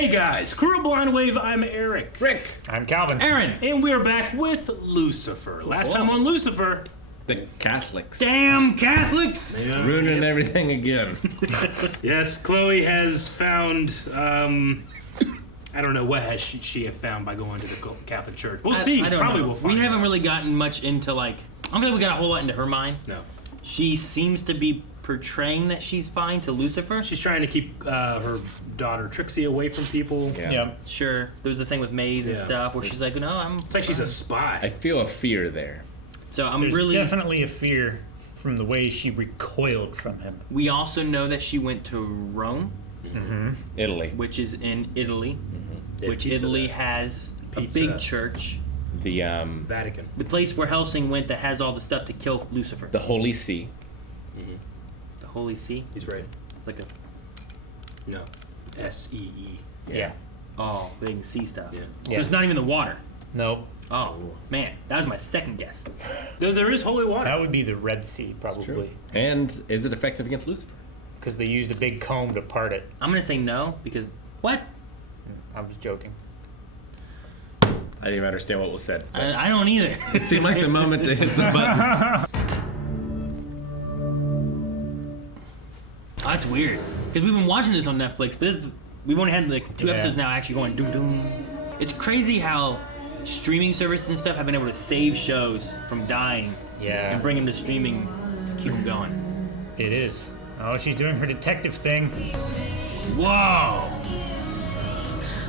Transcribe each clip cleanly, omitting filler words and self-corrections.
Hey guys, Crew Blind Wave, I'm Eric. Rick. I'm Calvin. Aaron. And we're back with Lucifer. Last time on Lucifer. The Catholics. Damn Catholics! Yeah. Ruining everything again. Yes, Chloe has found, I don't know what has she have found by going to the Catholic Church. We'll see. I don't Probably know. we'll find We haven't out. really gotten much into, like, I don't think we got a whole lot into her mind. No. She seems to be portraying that she's fine to Lucifer. She's trying to keep her daughter Trixie away from people. Yeah. Sure. There was the thing with Maze and stuff where she's like, no, I'm... It's like she's a spy. I feel a fear there. So I'm There's really... definitely a fear from the way she recoiled from him. We also know that she went to Rome, Italy. which is in Italy, which Pizza Italy there. has Pizza. a big church. The Vatican. The place where Helsing went that has all the stuff to kill Lucifer. the Holy See. The Holy See? He's right. It's like a... No. S-E-E. Yeah. Oh, they can see stuff. Yeah. So it's not even the water. Nope. Oh, man. That was my second guess. There is holy water. That would be the Red Sea, probably. And is it effective against Lucifer? Because they used a big comb to part it. I'm going to say no because... What? I was joking. I didn't even understand what was said. I don't either. It seemed like the moment to hit the button. Oh, that's weird. Because we've been watching this on Netflix, but we've only had like 2 episodes now actually going doom doom. It's crazy how streaming services and stuff have been able to save shows from dying Yeah. and bring them to streaming to keep them going. It is. Oh, she's doing her detective thing. Whoa!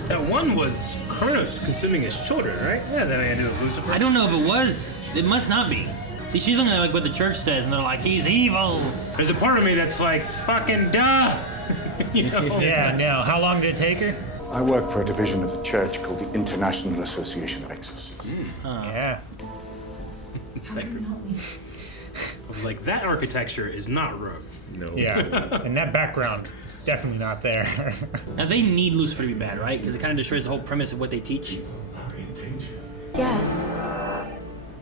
That one was Kronos consuming his children, right? Yeah, that had to do with Lucifer. I don't know if it was. It must not be. See, she's looking at like what the church says, and they're like, he's evil. There's a part of me that's like, fucking duh! You know? Yeah, no. How long did it take her? I work for a division of the church called the International Association of Exorcists. Yeah. I was like, that architecture is not Rome. No. Yeah. And that background is definitely not there. Now they need Lucifer to be bad, right? Because it kind of destroys the whole premise of what they teach. Guess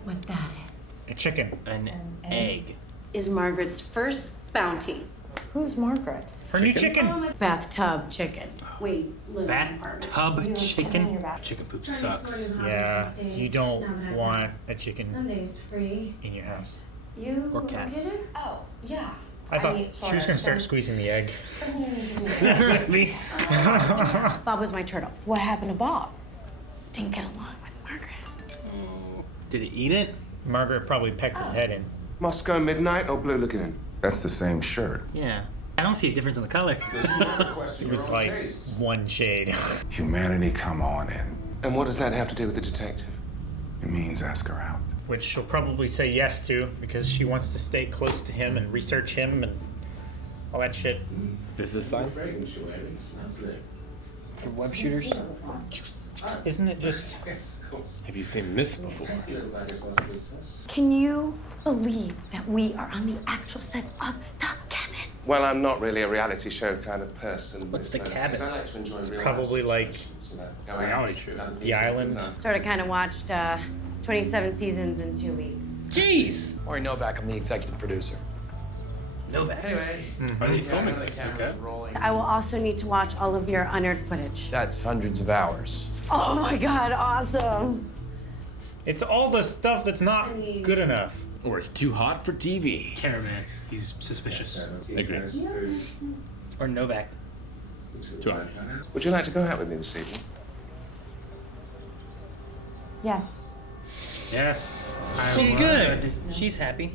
what that is. A chicken. An egg. Is Margaret's first bounty. Who's Margaret? Her new chicken. Bathtub chicken. Wait, Bathtub chicken? Chicken poop sucks. Yeah. You don't want a chicken Sundays free. in your house. You Or cats. okay there? Oh, yeah. I thought eat she was going to start There's squeezing the egg. something I need to do. Me? Bob was my turtle. What happened to Bob? Didn't get along with Margaret. Did it eat it? Margaret probably pecked his head in. Moscow Midnight or Blue Lagoon? That's the same shirt. Yeah. I don't see a difference in the color. It was like one shade. Humanity, come on in. And what does that have to do with the detective? It means ask her out. Which she'll probably say yes to because she wants to stay close to him and research him and all that shit. Is this a sign? For web shooters? Isn't it just... Have you seen this before? Can you believe that we are on the actual set of The Cabin? Well, I'm not really a reality show kind of person. What's The Cabin? I like to enjoy real probably like Reality show. The Island. Sort of kind of watched 27 seasons in 2 weeks. Jeez! Maury Novak, I'm the executive producer. Novak. Anyway, Are they filming this? Okay. I will also need to watch all of your unearthed footage. that's hundreds of hours. Oh my god, awesome! It's all the stuff that's not good enough. Or it's too hot for TV. Cameraman. He's suspicious. Agree. Or Novak. Too honest. Would you like to go out with me this evening? Yes. Yes. So good. She's happy.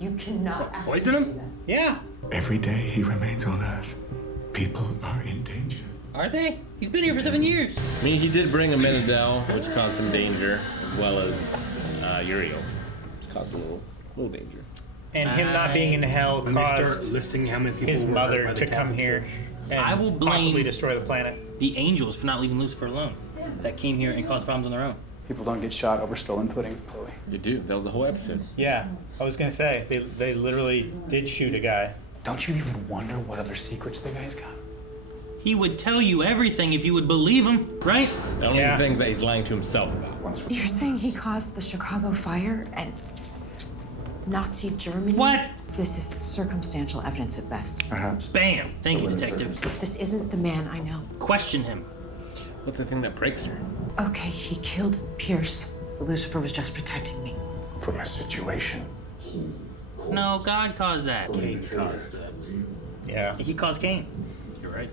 You cannot ask Poison me to him? do that. Yeah. Every day he remains on Earth, people are in danger. Are they? He's been here for 7 years. I mean, he did bring a Menadel, which caused some danger, as well as Uriel, which caused a little danger. And him not being in hell When they start caused listing how many people his were hurt by mother the to come Catholic here Church. and I will blame- possibly destroy the planet. The angels for not leaving Lucifer alone. That came here and caused problems on their own. People don't get shot over stolen pudding, Chloe. You do. That was the whole episode. Yeah, I was gonna say they literally did shoot a guy. Don't you even wonder what other secrets the guy's got? He would tell you everything if you would believe him, right? The only Yeah. things that he's lying to himself about. You're saying he caused the Chicago fire and Nazi Germany? What? This is circumstantial evidence at best. Perhaps. Bam. Thank you, detective. This isn't the man I know. Question him. What's the thing that breaks her? Okay, he killed Pierce. Lucifer was just protecting me. From a situation. No, God caused that. Cain caused that. Yeah. He caused Cain. You're right.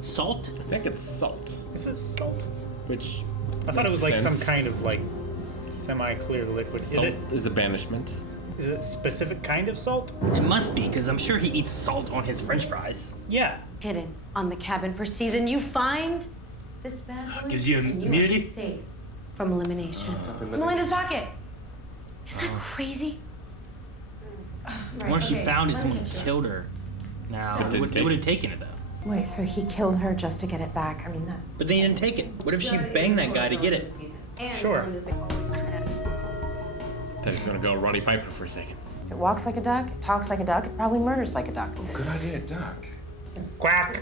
Salt? I think it's salt. Is it salt? Which I thought it was like makes some sense. kind of like semi-clear liquid. Salt is a banishment. Is it a specific kind of salt? It must be, because I'm sure he eats salt on his french fries. Yeah. Hidden on the cabin per season. You find this bad boy, Gives you and immunity? You are safe from elimination. Melinda's pocket. Isn't that crazy? Once she found it, someone killed her. Now, But they would have taken it, though. Wait, so he killed her just to get it back? I mean, that's... But they didn't take it. What if she banged that guy to get it? Sure. Thought he was gonna go Roddy Piper for a second. If it walks like a duck, it talks like a duck, it probably murders like a duck. Good idea, Duck. Quack.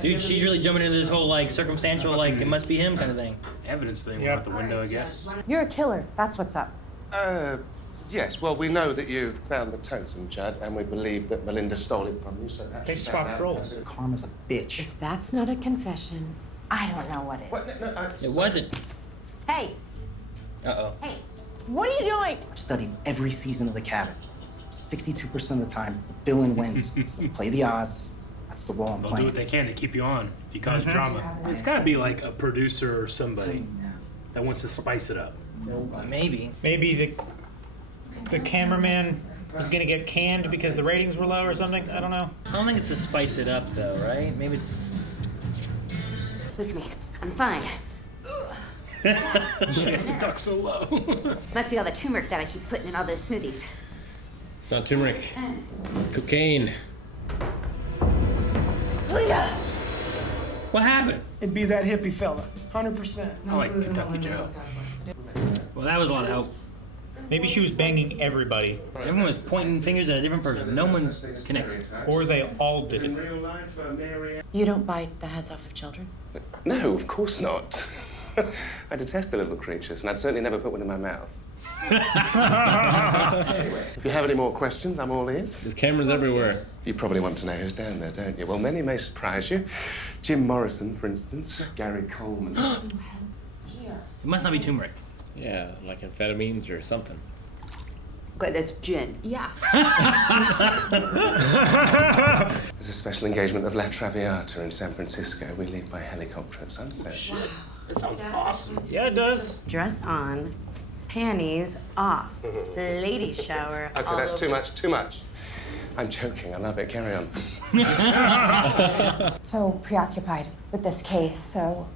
Dude, she's really jumping into this whole, like, circumstantial, like, it must be him kind of thing. Evidence thing Yep. out the window, I guess. You're a killer. That's what's up. Yes, well, we know that you found the totem, Judd, and we believe that Melinda stole it from you, so perhaps They you found swapped out- roles. Karma's a bitch. If that's not a confession, I don't know what is. What? No, It wasn't. Hey, Uh-oh. hey, what are you doing? I've studied every season of The Cabin. 62% of the time, the villain wins. So play the odds. That's the role I'm They'll do playing. what they can to keep you on if you cause drama. It's gotta be like a producer or somebody that wants to spice it up. Maybe. Maybe the cameraman was gonna get canned because the ratings were low or something. I don't know. I don't think it's to spice it up, though, right? Maybe it's... Look at me. I'm fine. She has to duck so low. Must be all the turmeric that I keep putting in all those smoothies. It's not turmeric. It's cocaine. Linda! What happened? It'd be that hippie fella, 100%. I like Kentucky Joe. Well, that was a lot of help. Maybe she was banging everybody, Everyone was pointing fingers at a different person. No one connected. or they all did it. You don't bite the heads off of children? No, of course not. I detest the little creatures, and I'd certainly never put one in my mouth. Anyway, if you have any more questions, I'm all ears. There's cameras everywhere. You probably want to know who's down there, don't you? Well, many may surprise you. Jim Morrison, for instance. Gary Coleman. It must not be turmeric. Yeah, like amphetamines or something. Good, that's gin. Yeah. There's a special engagement of La Traviata in San Francisco. We leave by helicopter at sunset. That sounds awesome. Yeah, it does. Dress on, panties off. Ladies shower. Okay, that's too much, too much. I'm joking. I love it. Carry on. So preoccupied with this case, so...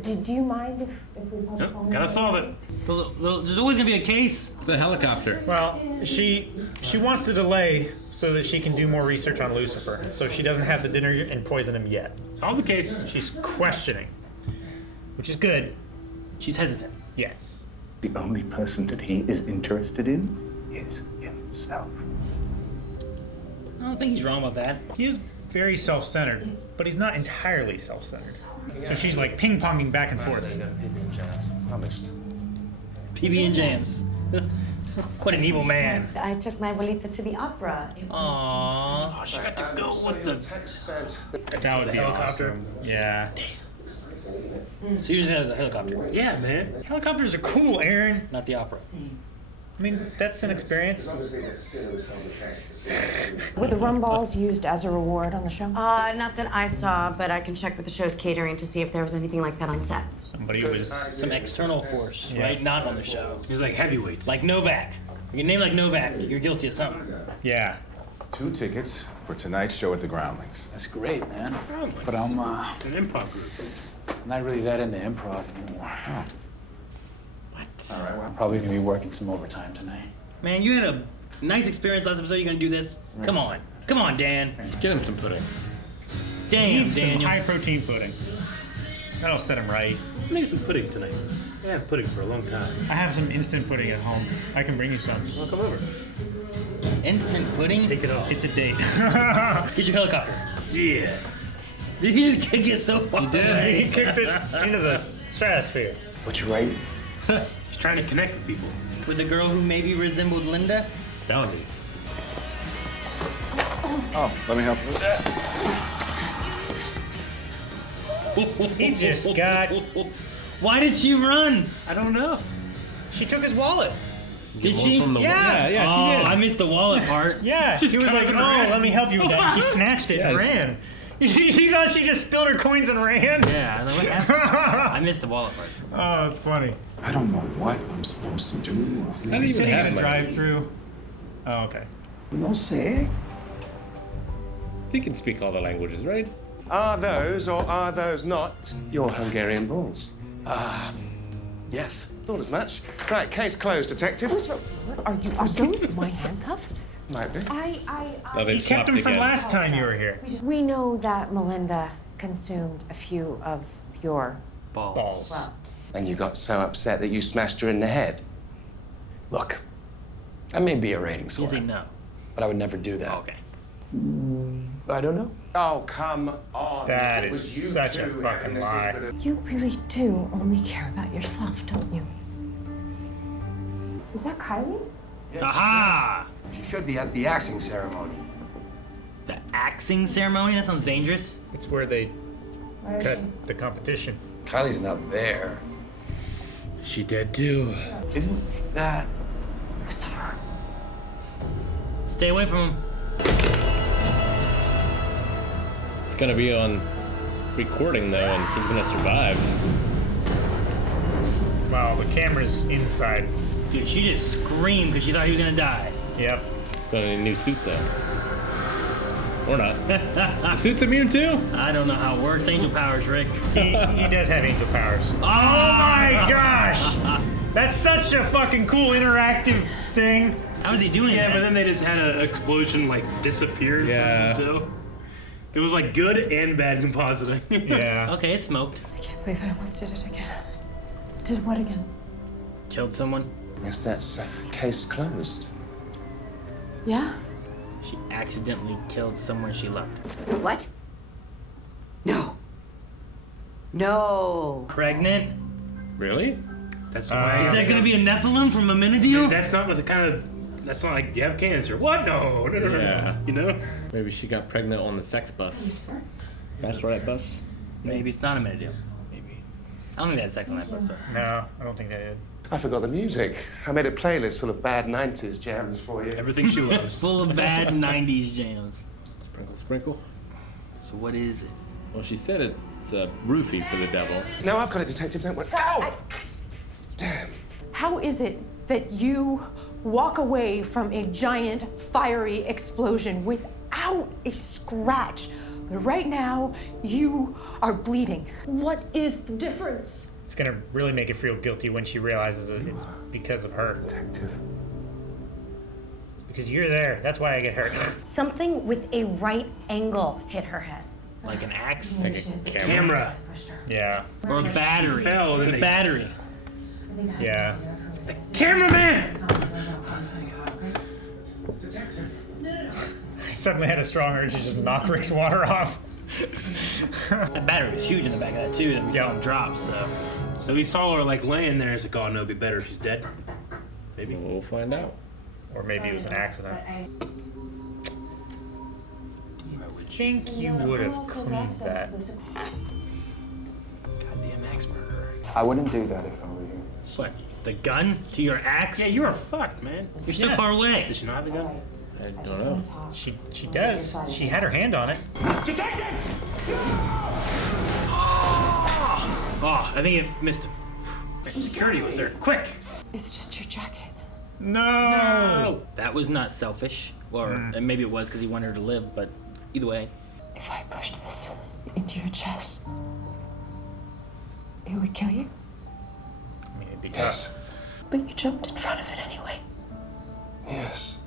Do you mind if we postpone? Gotta solve it. Well, there's always gonna be a case. The helicopter. Well, she wants to delay so that she can do more research on Lucifer, so she doesn't have the dinner and poison him yet. Solve the case. She's questioning, which is good. She's hesitant. Yes. The only person that he is interested in is himself. I don't think he's wrong about that. He is very self-centered, but he's not entirely self-centered. So she's like ping-ponging back and forth. Promised. PB and jams. What an evil man. I took my abuelita to the opera. It was Aww. She got to go with the text said That would be helicopter. awesome. Yeah. So you just have the helicopter, Yeah, man. Helicopters are cool, Aaron. not the opera. I mean, that's an experience. Were the rum balls used as a reward on the show? not that I saw, but I can check with the show's catering to see if there was anything like that on set. Somebody was. Some external force, right? Not on the show. He's like heavyweights. Like Novak. You can name like Novak, you're guilty of something. Yeah. 2 tickets for tonight's show at the Groundlings. That's great, man. But I'm an improv group. not really that into improv anymore. What? All right, well, I'm probably gonna be working some overtime tonight. Man, you had a nice experience last episode. You're gonna do this? Come on. Come on, Dan. Get him some pudding. Damn, Need some Daniel. high-protein pudding. That'll set him right. Make some pudding tonight. I had pudding for a long time. I have some instant pudding at home. I can bring you some. Well, come over. Instant pudding? Take it off. It's a date. Get your helicopter. Yeah. Did he just kick it so far? He kicked it into the stratosphere. But you're right. He's trying to connect with people. With the girl who maybe resembled Linda? Boundaries. Oh, let me help you with that. He just got. Why did she run? I don't know. She took his wallet. Did she? From the Yeah. yeah, Oh, she did. I missed the wallet part. Yeah, he was like, "Oh, let me help you." Guys. He snatched it and Yes. ran. He thought she just spilled her coins and ran. Yeah, I was like, what happened? I missed the wallet part. Oh, it's funny. I don't know what I'm supposed to do. How do you He's even sitting have in a money? drive-through. Oh, okay. No sé. He can speak all the languages, right? Are those or are those not your Hungarian balls? Yes. Thought as much. Right, case closed, detective. Are those my handcuffs? Might be. Oh, they He kept swapped him from again. last time you were here. We know that Melinda consumed a few of your Balls. And you got so upset that you smashed her in the head. Look, I may be a ratings You say whore, no. but I would never do that. Okay. I don't know. Oh, come on. That It is was you such a two fucking having the lie. secret of- You really do only care about yourself, don't you? Is that Kylie? Aha! She should be at the axing ceremony. The axing ceremony? That sounds dangerous. It's where they cut the competition. Kylie's not there. She dead too. Isn't that? Lucifer. Stay away from him. It's gonna be on recording though, and he's gonna survive. Wow, the camera's inside. Dude, she just screamed because she thought he was gonna die. Yep. He's got a new suit though. Or not. The suit's immune too? I don't know how it works. Angel powers, Rick. He does have angel powers. Oh my gosh! That's such a fucking cool interactive thing. How is he doing Yeah, that? but then they just had an explosion like disappeared. Yeah. From him, too. It was like good and bad compositing. Yeah. Okay, it smoked. I can't believe I almost did it again. Did what again? Killed someone. Guess that's case closed. Yeah? She accidentally killed someone she loved. What? No. No. Pregnant? Really? That's why. Is that gonna be a Nephilim from Amenadiel? That's not the kind of. That's not like you have cancer. What? No. Yeah. You know. Maybe she got pregnant on the sex bus. Bachelorette bus? Maybe it's not Amenadiel. Maybe. I don't think they had sex on that bus, though. No, I don't think they did. I forgot the music. I made a playlist full of bad 90s jams for you. Everything she loves. Full of bad 90s jams. Sprinkle, sprinkle. So what is it? Well, she said it's a roofie for the devil. No, I've got it, detective. Don't worry. Ow! Damn. How is it that you walk away from a giant fiery explosion without a scratch? But right now, you are bleeding. What is the difference? It's gonna really make her feel guilty when she realizes that it's because of her. Detective. Because you're there. That's why I get hurt. Something with a right angle hit her head. Like an axe? Like a Camera. Yeah. Or a battery? Fell, then The they- battery. Yeah. Cameraman. I suddenly had a strong urge to just knock Rick's water off. That battery was huge in the back of that, too, that we saw Yeah. drop, so. So he saw her like laying there. He's like, "Oh no, it'd be better if she's dead." Maybe. We'll find out. Or maybe it was an accident. I think you would have cleaned that. Goddamn axe murderer. I wouldn't do that if I were you. What? The gun to your axe? Yeah, you are fucked, man. You're so far away. Did she not have the gun? I don't know. She does. She had her hand on it. Oh, I think it missed. Security was there. Quick. It's just your jacket. No. That was not selfish. Or and maybe it was because he wanted her to live, but either way. If I pushed this into your chest, it would kill you. I mean, it'd be Yes. tough. But you jumped in front of it anyway. Yes.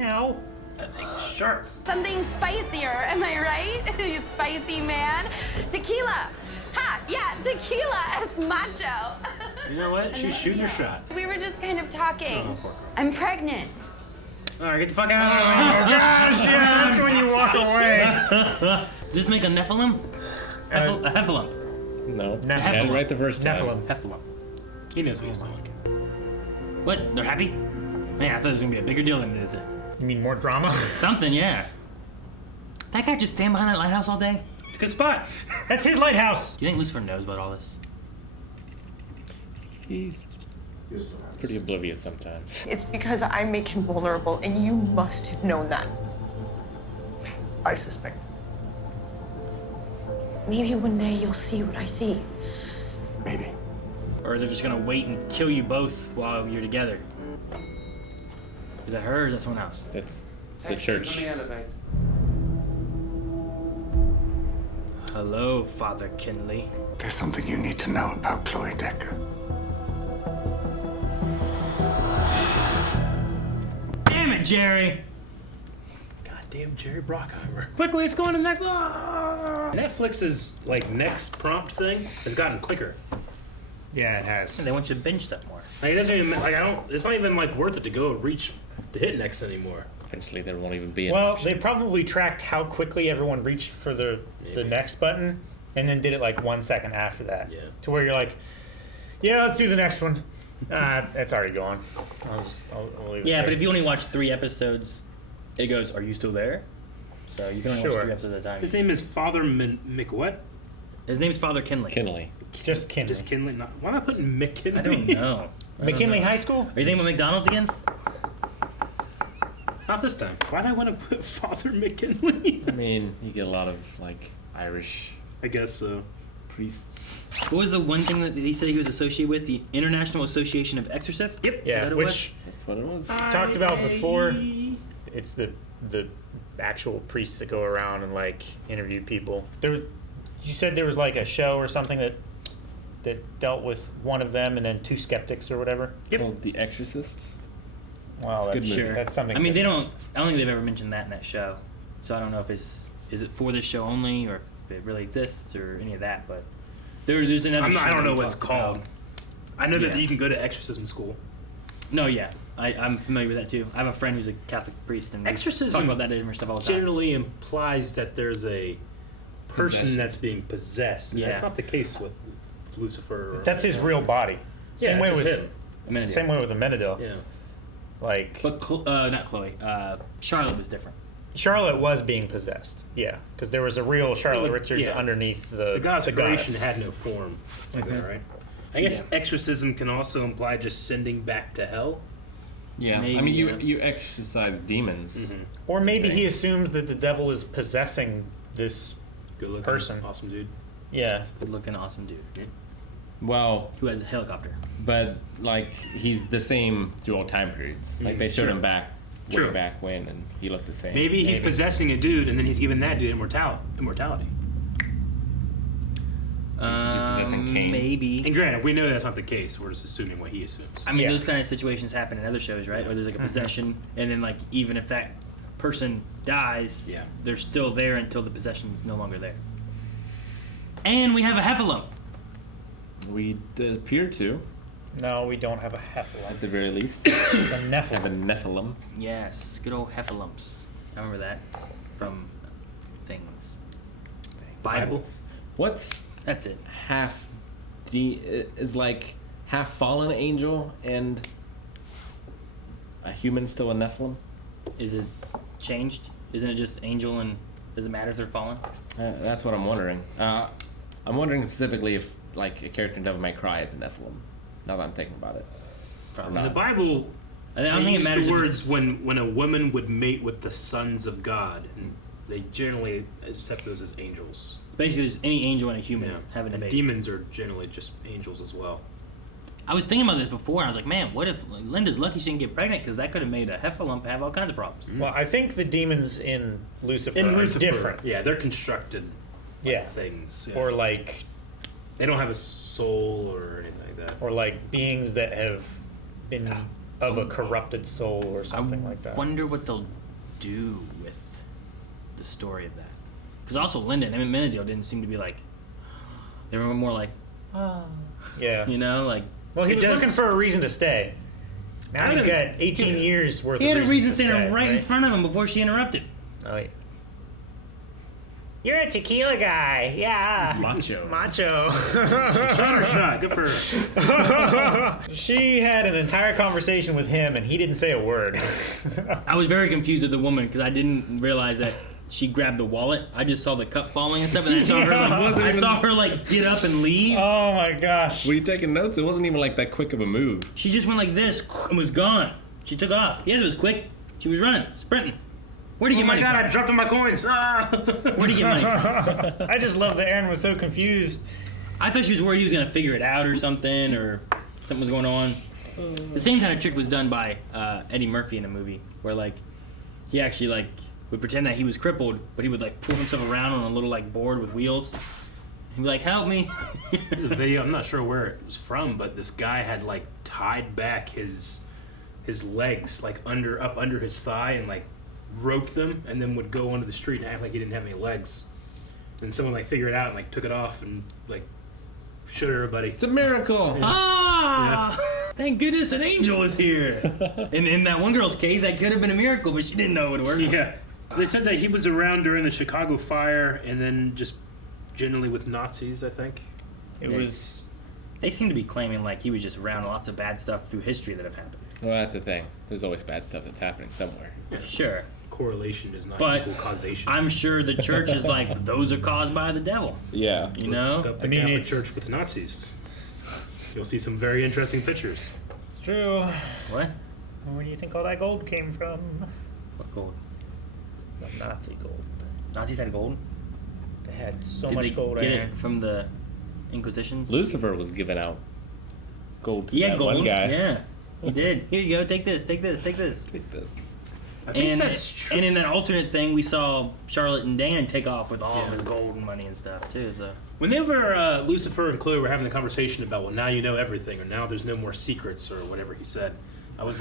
Ow. That thing was sharp. Something spicier, am I right? You spicy man. Tequila. Ha, yeah, tequila as macho. You know what? She's shooting her shot. We were just kind of talking. I'm pregnant. All right, get the fuck out of Oh gosh, yeah, that's when you walk away. Does this make a Nephilim? A Nephilim. No. Nephilim. And right the first time. Nephilim. Nephilim. He knows what he's doing. What? They're happy? Man, I thought it was gonna be a bigger deal than it is. You mean more drama? Something, yeah. That guy just stand behind that lighthouse all day? It's a good spot. That's his lighthouse. Do you think Lucifer knows about all this? He's pretty oblivious sometimes. It's because I make him vulnerable, and you must have known that. I suspect. Maybe one day you'll see what I see. Maybe. Or they're just gonna wait and kill you both while you're together. Is that her or is that someone else? That's the church. On the elevator. Hello, Father Kinley. There's something you need to know about Chloe Decker. Damn it, Jerry! Goddamn Jerry Bruckheimer. Quickly, it's going to the next. Netflix's like next prompt thing has gotten quicker. Yeah, it has. They want you to binge stuff more. Like, it doesn't even like I don't. It's not even like worth it to go reach to hit next anymore. Eventually, there won't even be an Well, option. they probably tracked how quickly everyone reached for the next button, and then did it like 1 second after that. Yeah. To where you're like, yeah, let's do the next one. That's already gone. I'll leave it Yeah, there. but if you only watch 3 episodes, it goes, "Are you still there?" So you can only watch 3 episodes at a time. His name is Father Mick what? His name's Father Kinley. Kinley. Just Kinley. Just Kinley. Not, why am I putting McKinley? I don't know. McKinley High School? Are you thinking about McDonald's again? Not this time. Why do I want to put Father McKinley? I mean, you get a lot of like Irish I guess so. priests. What was the one thing that he said he was associated with? The International Association of Exorcists? Yep. Yeah, Is that which That's what it was. we talked about before. It's the actual priests that go around and like interview people. You said there was like a show or something that dealt with one of them and then 2 skeptics or whatever. Called The Exorcist. Wow, It's a good that's, movie. that's something. I mean, different. I don't think they've ever mentioned that in that show. So I don't know if is it for this show only or if it really exists or any of that, but there's another show I don't know we what it's talked called. about. I know that Yeah. you can go to exorcism school. No, yeah. I'm familiar with that too. I have a friend who's a Catholic priest and we Exorcism talk about that different stuff all the time. Generally implies that there's a person Possession. that's being possessed. Yeah. That's not the case with Lucifer. Or That's his real body. Yeah, Same way it's with just him. Amenadiel. Same way with Amenadiel. Yeah. Like But not Chloe. Charlotte was different. Charlotte was being possessed. Yeah, because there was a real Charlotte But, Richards yeah. underneath The God's creation goddess. had no form like that, right? I guess exorcism can also imply just sending back to hell. Yeah, Maybe, I mean, yeah. you exercise demons. Mm-hmm. Or maybe he assumes that the devil is possessing this Good looking, person. awesome dude. Yeah. Good looking, awesome dude. Well, Who has a helicopter. but like he's the same through all time periods. Like they showed True. him back way True. back when, and he looked the same. Maybe he's possessing a dude, and then he's giving that dude immortality. He's just possessing Cain. Maybe. And granted, we know that's not the case. We're just assuming what he assumes. I mean, Yeah. those kind of situations happen in other shows, right? Where there's like a possession, and then like even if that person dies, Yeah. they're still there until the possession is no longer there. And we have a heffalump. We appear to, No, we don't have a Nephilim. at the very least, A have a Nephilim. Nephilim. Yes, good old heffalumps. I remember that from things. Bible. What's That's it. is like half fallen angel and a human still a Nephilim? Is it changed? Isn't it just angel and does it matter if they're fallen? That's what I'm wondering. I'm wondering specifically if like a character in Devil May Cry is a Nephilim. Now that I'm thinking about it. Probably. In the Bible, I don't they think it use matters. the if words when a woman would mate with the sons of God, and they generally accept those as angels. basically, there's any angel and a human having a and baby. demons are generally just angels as well. I was thinking about this before, and I was like, man, what if Linda's lucky she didn't get pregnant because that could have made a heffalump have all kinds of problems. Well, I think the demons in Lucifer In are Lucifer, different. yeah, they're constructed like Yeah. things. Yeah. Or like they don't have a soul or anything like that. or like beings that have been of a corrupted soul or something like that. Wonder what they'll do with the story of that. Because also Linda and Amenadiel didn't seem to be like, they were more like, Yeah. you know, like. Well, he It was does- looking for a reason to stay. Now he's got 18 years worth He of had a reason to stay, standing right in front of him before she interrupted. Oh, yeah. You're a tequila guy. Yeah. Macho. Macho. Shot her shot. Good for her. She had an entire conversation with him and he didn't say a word. I was very confused with the woman because I didn't realize that she grabbed the wallet. I just saw the cup falling and stuff, and I saw her like get up and leave. Oh my gosh! Were you taking notes? It wasn't even like that quick of a move. She just went like this and was gone. She took off. Yes, it was quick. She was running, sprinting. Where'd you get money? Oh my god! from? I dropped all my coins. Ah! Where'd you get money? From? I just love that Aaron was so confused. I thought she was worried he was gonna figure it out or something, or something was going on. The same kind of trick was done by Eddie Murphy in a movie where like he actually like would pretend that he was crippled, but he would like pull himself around on a little like board with wheels. He'd be like, "Help me!" There's a video. I'm not sure where it was from, but this guy had like tied back his legs like up under his thigh and like roped them, and then would go onto the street and act like he didn't have any legs. And someone like figured it out and like took it off and like showed everybody. It's a miracle. Yeah. Ah! Yeah. Thank goodness an angel was here. And in that one girl's case, that could have been a miracle, but she didn't know it would work. Yeah. They said that he was around during the Chicago fire and then just generally with Nazis, I think. It was... They seem to be claiming like he was just around lots of bad stuff through history that have happened. Well, that's the thing. There's always bad stuff that's happening somewhere. Yeah. Sure. Correlation is not But equal causation. I'm sure the church is like, those are caused by the devil. Yeah. You know? Look up the Catholic Church with Nazis. You'll see some very interesting pictures. It's true. What? Where do you think all that gold came from? What gold? The Nazi gold. Nazis had gold? They had so Did much they gold. get Aaron. it from the Inquisitions? Lucifer was giving out gold to He had that gold. one guy. Yeah. He did. Here you go. Take this. Take this. Take this. Take this. I think And, that's true. and in that alternate thing, we saw Charlotte and Dan take off with all of his gold and money and stuff too. So Whenever Lucifer and Chloe were having the conversation about, well, now you know everything, or now there's no more secrets, or whatever he said, I was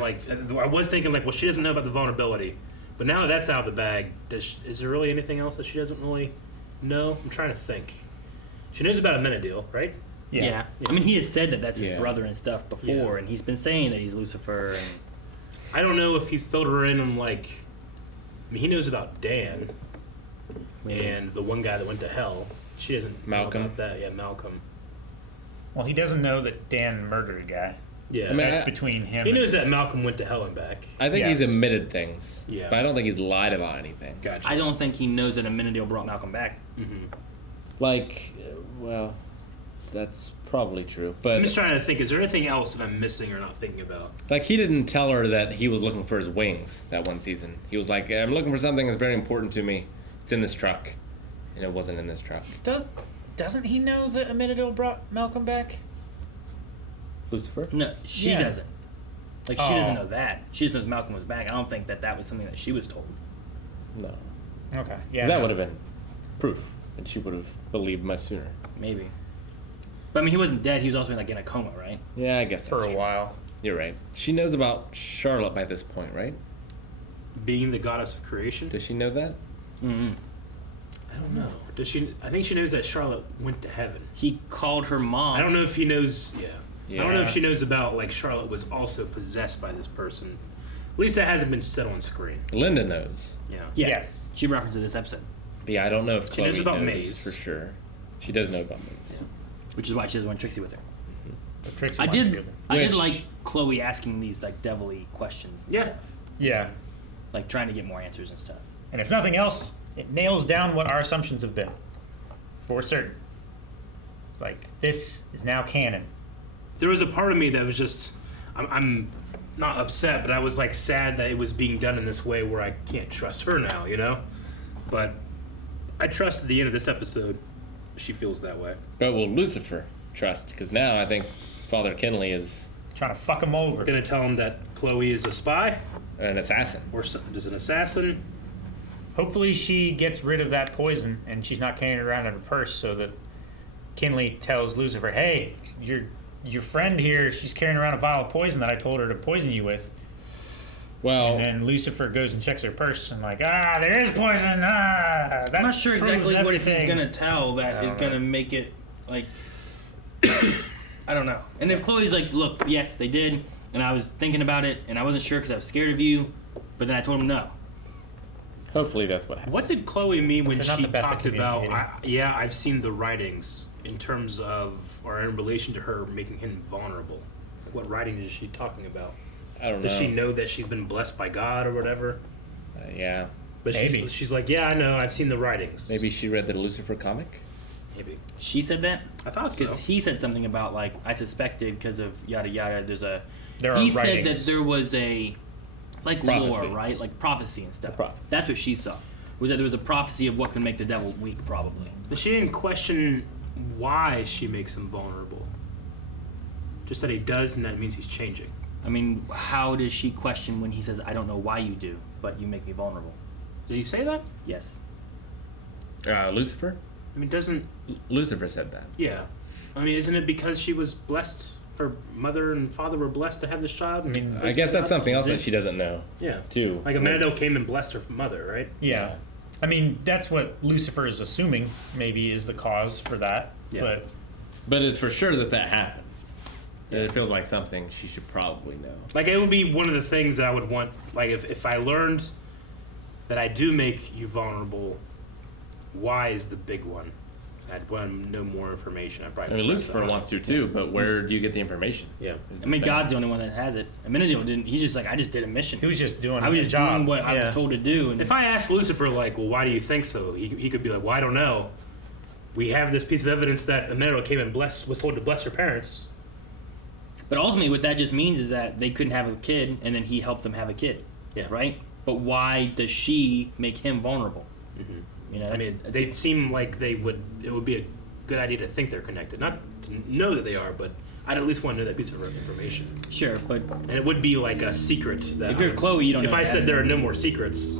thinking like, well, she doesn't know about the vulnerability, but now that that's out of the bag, is there really anything else that she doesn't really know? I'm trying to think. She knows about Amenadiel, right? yeah. I mean, he has said that that's his brother and stuff before, Yeah. and he's been saying that he's Lucifer. And I don't know if he's filled her in on like. I mean, he knows about Dan and the one guy that went to hell. She doesn't Malcolm. know about that. Yeah, Malcolm. Well, he doesn't know that Dan murdered a guy. Yeah, I mean, That's between him he and... knows that Malcolm went to hell and back. I think Yes. he's admitted things. Yeah. But I don't think he's lied about anything. Gotcha. I don't think he knows that Amenadiel brought Malcolm back. Mm-hmm. Like, well, that's probably true. But I'm just trying to think. Is there anything else that I'm missing or not thinking about? like, he didn't tell her that he was looking for his wings that one season. He was like, I'm looking for something that's very important to me. It's in this truck. And it wasn't in this truck. Doesn't he know that Amenadiel brought Malcolm back? Lucifer? No, she Yeah. doesn't. Like she doesn't know that. She just knows Malcolm was back. I don't think that was something that she was told. No. Okay. Yeah. That would have been proof. And she would have believed much sooner. Maybe. But I mean, he wasn't dead. He was also like in a coma, right? Yeah, I guess that's For a true. while. You're right. She knows about Charlotte by this point, right? Being the goddess of creation. Does she know that? Mm-hmm. I don't know. Does she? I think she knows that Charlotte went to heaven. He called her mom. I don't know if he knows. Yeah. I don't know if Yeah. she knows about like Charlotte was also possessed by this person. At least that hasn't been said on screen. Linda knows. Yeah. Yeah. Yes. She references this episode, Yeah, I don't know if She Chloe knows about knows Maze. for sure. She does know about Maze. which is why she doesn't want Trixie with her. The Trixie I wants to be did. with him. I did Which- like Chloe asking these like devilly questions. And Yeah. stuff. Yeah. Like trying to get more answers and stuff. And if nothing else, it nails down what our assumptions have been. For certain. It's like, this is now canon. There was a part of me that was just, I'm not upset, but I was like sad that it was being done in this way where I can't trust her now, you know? But I trust at the end of this episode, she feels that way. But will Lucifer trust? Because now I think Father Kinley is Trying to fuck him over. Gonna tell him that Chloe is a spy an assassin. or is an assassin. Hopefully she gets rid of that poison and she's not carrying it around in her purse so that Kinley tells Lucifer, hey, your friend here, she's carrying around a vial of poison that I told her to poison you with. Well, And then Lucifer goes and checks her purse and like, there is poison. That I'm not sure exactly proves what he's everything." gonna tell that is gonna make it like. I don't know. And if Chloe's like, look, yes, they did, and I was thinking about it, and I wasn't sure because I was scared of you, but then I told him no. hopefully that's what happened. What did Chloe mean when They're not she the best at talked about, communicating. I've seen the writings in terms of, or in relation to her making him vulnerable? Like, what writing is she talking about? I don't know. Does she know that she's been blessed by God or whatever? Yeah. But Maybe. she's like, yeah, I know. I've seen the writings. Maybe she read the Lucifer comic. Maybe. She said that? I thought so. Because he said something about, like, I suspected because of yada yada. There are he said that writings. there was a, like, Prophecy. lore, right? Like prophecy and stuff. Prophecy. That's what she saw. Was that there was a prophecy of what can make the devil weak, probably. But she didn't question why she makes him vulnerable. Just that he does, and that means he's changing. I mean, how does she question when he says, I don't know why you do, but you make me vulnerable? Did he say that? Yes. Lucifer? I mean, doesn't... Lucifer said that. Yeah. I mean, isn't it because she was blessed, her mother and father were blessed to have this child? I mean, I guess that's something else that she doesn't know. Yeah. Too. Like, Amanda came and blessed her mother, right? Yeah. I mean, that's what Lucifer is assuming maybe is the cause for that. Yeah. But it's for sure that happened. It feels like something she should probably know. Like, it would be one of the things that I would want, like, if I learned that I do make you vulnerable, why is the big one? I'd want to know more information. I mean, Lucifer wants to too, but where do you get the information? Yeah. I mean, God's the only one that has it. Amenadiel didn't. He's just like, I just did a mission. He was just doing I was a just job. doing what I was Yeah. told to do. And If I asked Lucifer, like, well, why do you think so? He could be like, well, I don't know. We have this piece of evidence that Amanda came and was told to bless her parents. But ultimately, what that just means is that they couldn't have a kid, and then he helped them have a kid. Yeah. Right? But why does she make him vulnerable? Mm-hmm. You know, I mean, they seem like it would be a good idea to think they're connected. Not to know that they are, but I'd at least want to know that piece of information. Sure, but... And it would be like a secret. That If you're Chloe, you don't know If I that. said there are no more secrets,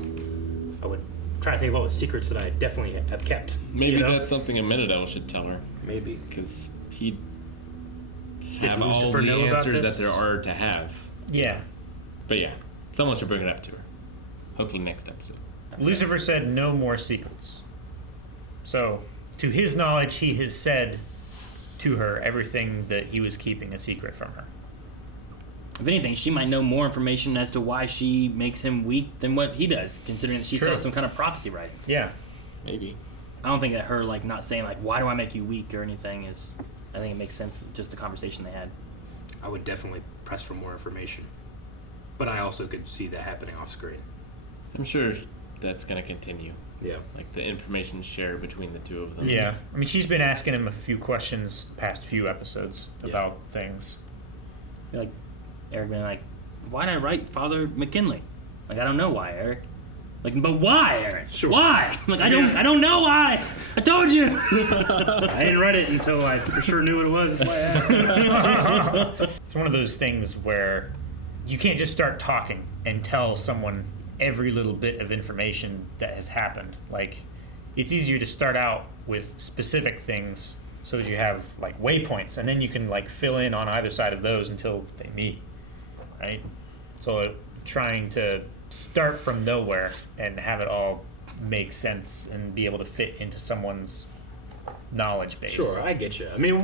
I would try to think of all the secrets that I definitely have kept. Maybe you know? that's something Amenadiel should tell her. Maybe. Because he'd Did have all Lucifer know the about answers this? that there are to have. Yeah. But yeah, someone should bring it up to her. Hopefully next episode. Lucifer said no more secrets. So, to his knowledge, he has said to her everything that he was keeping a secret from her. If anything, she might know more information as to why she makes him weak than what he does, considering that she True. saw some kind of prophecy writings. Yeah. Maybe. I don't think that her, like, not saying, like, why do I make you weak or anything is... I think it makes sense, just the conversation they had. I would definitely press for more information. But I also could see that happening off screen. I'm sure that's going to continue. Yeah. Like the information shared between the two of them. Yeah. I mean, she's been asking him a few questions the past few episodes about things. Like, Eric being like, why did I write Father McKinley? Like, I don't know why, Eric. Like, but why, Eric? Sure. Why? Like, I don't know why. I told you. I didn't write it until I for sure knew what it was. That's why I asked. It's one of those things where you can't just start talking and tell someone every little bit of information that has happened. Like, it's easier to start out with specific things so that you have, like, waypoints, and then you can, like, fill in on either side of those until they meet, right? So trying to start from nowhere and have it all make sense and be able to fit into someone's knowledge base. Sure, I get you. I mean,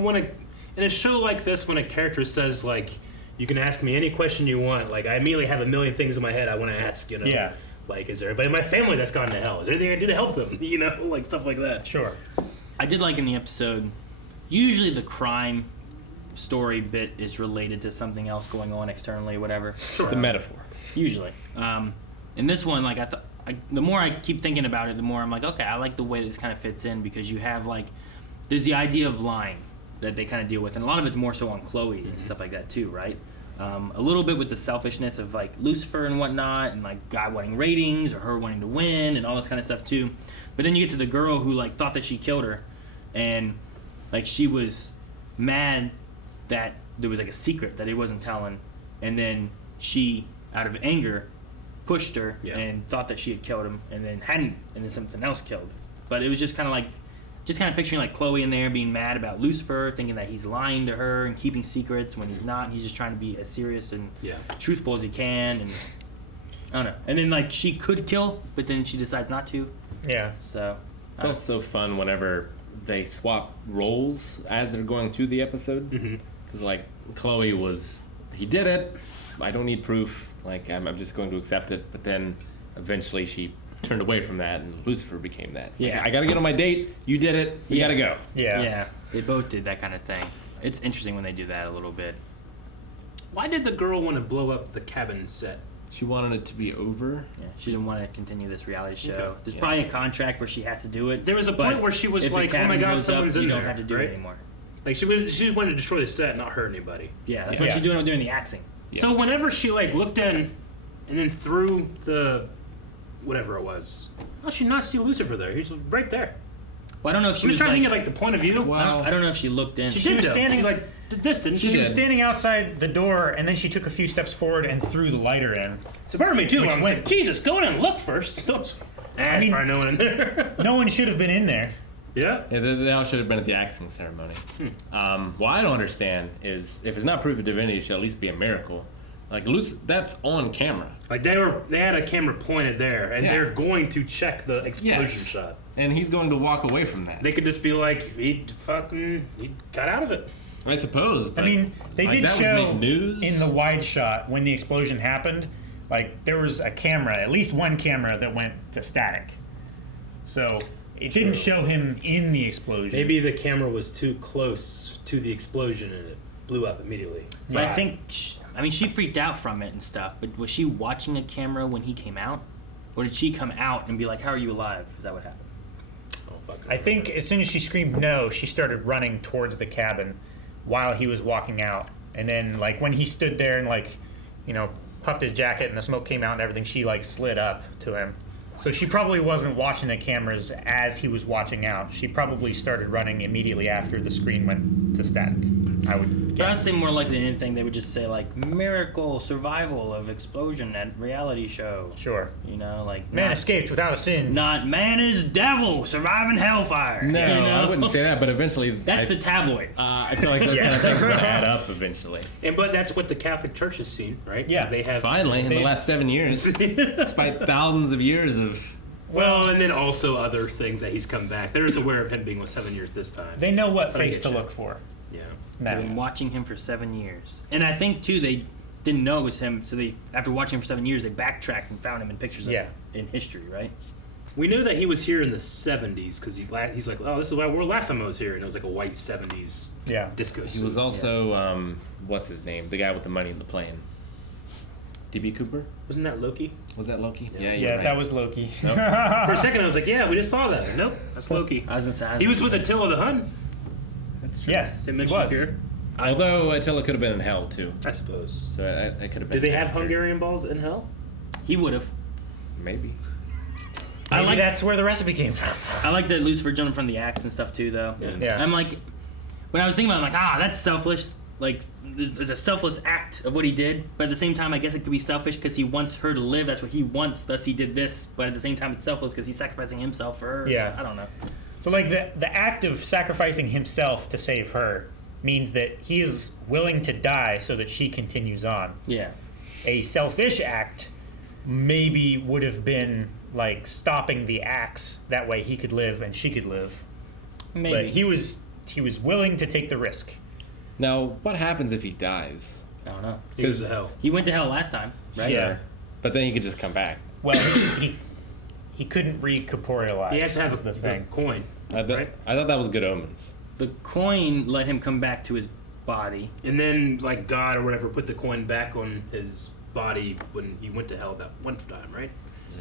in a show like this, when a character says, like, you can ask me any question you want, like, I immediately have a million things in my head I want to ask, you know? Yeah. Like, is there anybody in my family that's gone to hell? Is there anything I do to help them? You know, like, stuff like that. Sure. I did like in the episode, usually the crime story bit is related to something else going on externally or whatever. Sure. It's a metaphor. Usually. In this one, like, the more I keep thinking about it, the more I'm like, okay, I like the way this kind of fits in, because you have, like, there's the idea of lying that they kind of deal with, and a lot of it's more so on Chloe and stuff like that too, right? A little bit with the selfishness of, like, Lucifer and whatnot, and, like, guy wanting ratings or her wanting to win and all this kind of stuff too. But then you get to the girl who, like, thought that she killed her, and, like, she was mad that there was, like, a secret that he wasn't telling, and then she, out of anger, pushed her and thought that she had killed him, and then hadn't, and then something else killed her. But it was just kind of like, picturing, like, Chloe in there being mad about Lucifer, thinking that he's lying to her and keeping secrets when he's not. He's just trying to be as serious and truthful as he can, and I don't know. And then, like, she could kill, but then she decides not to. Yeah. So it's also fun whenever they swap roles as they're going through the episode. Because, like, Chloe he did it. I don't need proof. Like, I'm just going to accept it. But then eventually she turned away from that, and Lucifer became that. Yeah. Like, I got to get on my date. You did it. We got to go. Yeah. They both did that kind of thing. It's interesting when they do that a little bit. Why did the girl want to blow up the cabin set She wanted it to be over. Yeah, she didn't want to continue this reality show. Okay. There's probably a contract where she has to do it. There was a but point where she was if the like, "Oh my cabin God, blows up, someone's in you there." don't have to do right? it anymore. Like she wanted to destroy the set, and not hurt anybody. Yeah, that's what she's doing during the axing. So whenever she like looked in, and then threw the whatever it was, how did she not see Lucifer there? He was right there. Well, I don't know if she I'm was just trying to like, think of like the point of view. I don't know if she looked in. She was standing She- like this, didn't she? She was standing outside the door, and then she took a few steps forward and threw the lighter in. So part of me too. Which I'm went- like, Jesus, go in and look first. Don't. I mean, probably no one in there. No one should have been in there. Yeah. Yeah, they all should have been at the axing ceremony. What I don't understand is if it's not proof of divinity, it should at least be a miracle. Like that's on camera. Like they had a camera pointed there, and Yeah. they're going to check the explosion Yes. shot. And he's going to walk away from that. They could just be like, he got out of it. I suppose. I But mean, they like, did that would show make news. in the wide shot when the explosion happened, like there was a camera, at least one camera that went to static. So it didn't show him in the explosion. Maybe the camera was too close to the explosion and it blew up immediately. But I think, she freaked out from it and stuff. But was she watching a camera when he came out, or did she come out and be like, "How are you alive?" Is that what happened? I think as soon as she screamed no, she started running towards the cabin while he was walking out. And then, like, when he stood there and, like, puffed his jacket and the smoke came out and everything, she, like, slid up to him. So she probably wasn't watching the cameras as he was watching out. She probably started running immediately after the screen went to static, I would But I'd guess. say more likely than anything, they would just say, like, miracle, survival of explosion at reality show. Sure. Like... Man not- escaped without a sin. Not man is devil, surviving hellfire. No, you know? I wouldn't say that, but eventually... That's the tabloid. I feel like those kind of things will add up eventually. But that's what the Catholic Church has seen, right? Yeah. They have Finally, in the last 7 years, despite thousands of years of... Well, and then also other things that he's come back. They're just aware of him being with 7 years this time. They know what But I face get to you. look for. Yeah. They've been watching him for 7 years. And I think, too, they didn't know it was him, so they, after watching him for 7 years, they backtracked and found him in pictures of in history, right? We know that he was here in the 70s because he's like, oh, this is why last time I was here. And it was like a white 70s disco He suit. was also, what's his name? The guy with the money in the plane. D.B. Cooper? Wasn't that Loki? Was that Loki? Yeah, that was Loki. Nope. For a second, I was like, yeah, we just saw that. Nope, that's Loki. I was gonna say, He was with Attila the Hun. That's true. Yes, They he mentioned was. here. Although Attila could have been in hell, too. I suppose. So I could have been... Did they have actor. Hungarian balls in hell? He would have. Maybe. Maybe that's where the recipe came from. I like that Lucifer jumped in front of the axe and stuff, too, though. Yeah. I'm like, when I was thinking about it, I'm like, that's selfless. Like, there's a selfless act of what he did, but at the same time, I guess it could be selfish because he wants her to live. That's what he wants. Thus, he did this. But at the same time, it's selfless because he's sacrificing himself for her. Yeah. I don't know. So, like, the act of sacrificing himself to save her means that he is willing to die so that she continues on. Yeah. A selfish act maybe would have been, like, stopping the axe. That way he could live and she could live. Maybe. But he was willing to take the risk. Now, what happens if he dies? I don't know. He was to hell. He went to hell last time, right? Yeah. But then he could just come back. Well, he couldn't recorporealize. He has to have was the thing. coin. I thought that was good omens. The coin let him come back to his body. And then, like, God or whatever put the coin back on his body when he went to hell that one time, right?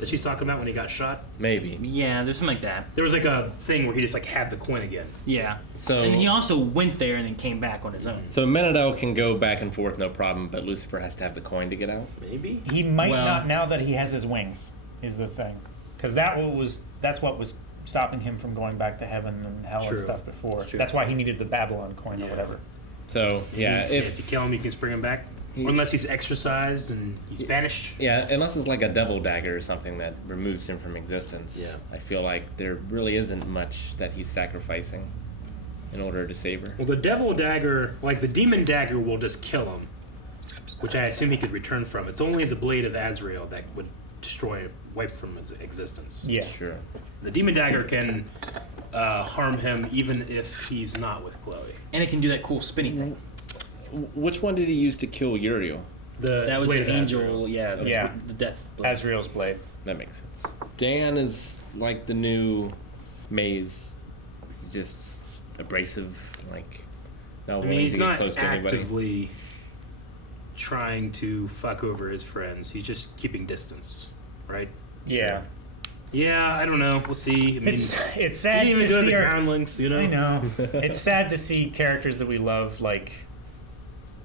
That she's talking about when he got shot? Maybe. Yeah, there's something like that. There was, like, a thing where he just, like, had the coin again. Yeah. So And he also went there and then came back on his own. So Menadel can go back and forth, no problem, but Lucifer has to have the coin to get out? Maybe? He might Well- not now that he has his wings, is the thing. Because that's what was stopping him from going back to heaven and hell True. and stuff before. True. That's why he needed the Babylon coin or whatever. So, yeah, If you kill him, you can just bring him back. Or unless he's exorcised and he's banished. Yeah, unless it's like a devil dagger or something that removes him from existence. Yeah. I feel like there really isn't much that he's sacrificing in order to save her. Well, the devil dagger, like the demon dagger, will just kill him, which I assume he could return from. It's only the blade of Azrael that would destroy, wipe from his existence. Yeah. Sure. The demon dagger can harm him even if he's not with Chloe. And it can do that cool spinny thing. Which one did he use to kill Uriel? That was blade the of angel, Azrael. Yeah. the death blade. Azrael's blade. That makes sense. Dan is like the new Maze. He's just abrasive, like not I willing mean, he's to get not close to anybody. actively trying to fuck over his friends. He's just keeping distance, right? Yeah. So, yeah, I don't know. We'll see. I mean, It's sad he didn't to even go to see the our, groundlings, you know? I know. It's sad to see characters that we love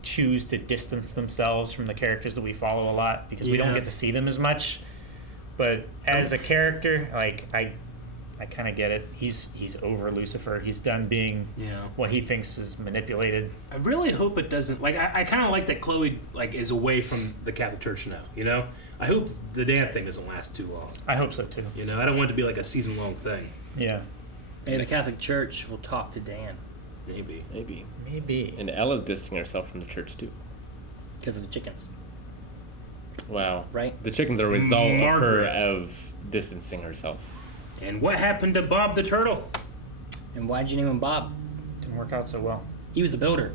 choose to distance themselves from the characters that we follow a lot because we don't get to see them as much. But as a character, I kind of get it. He's over Lucifer. He's done being what he thinks is manipulated. I really hope it doesn't. I kind of like that Chloe is away from the Catholic Church now. You know, I hope the Dan thing doesn't last too long. I hope so too. You know, I don't want it to be like a season-long thing. Yeah. Maybe the Catholic Church will talk to Dan. Maybe. And Ella's distancing herself from the church too. Because of the chickens. Wow. Right? The chickens are a result of her Margaret. of distancing herself. And what happened to Bob the Turtle? And why'd you name him Bob? Didn't work out so well. He was a builder.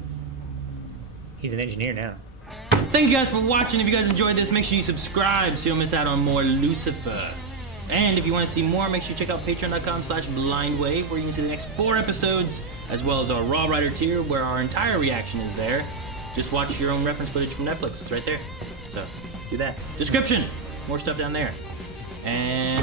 He's an engineer now. Thank you guys for watching. If you guys enjoyed this, make sure you subscribe so you don't miss out on more Lucifer. And if you want to see more, make sure you check out patreon.com/blindwave, where you can see the next 4 episodes, as well as our Raw Writer tier, where our entire reaction is there. Just watch your own reference footage from Netflix. It's right there. So do that. Description. More stuff down there. And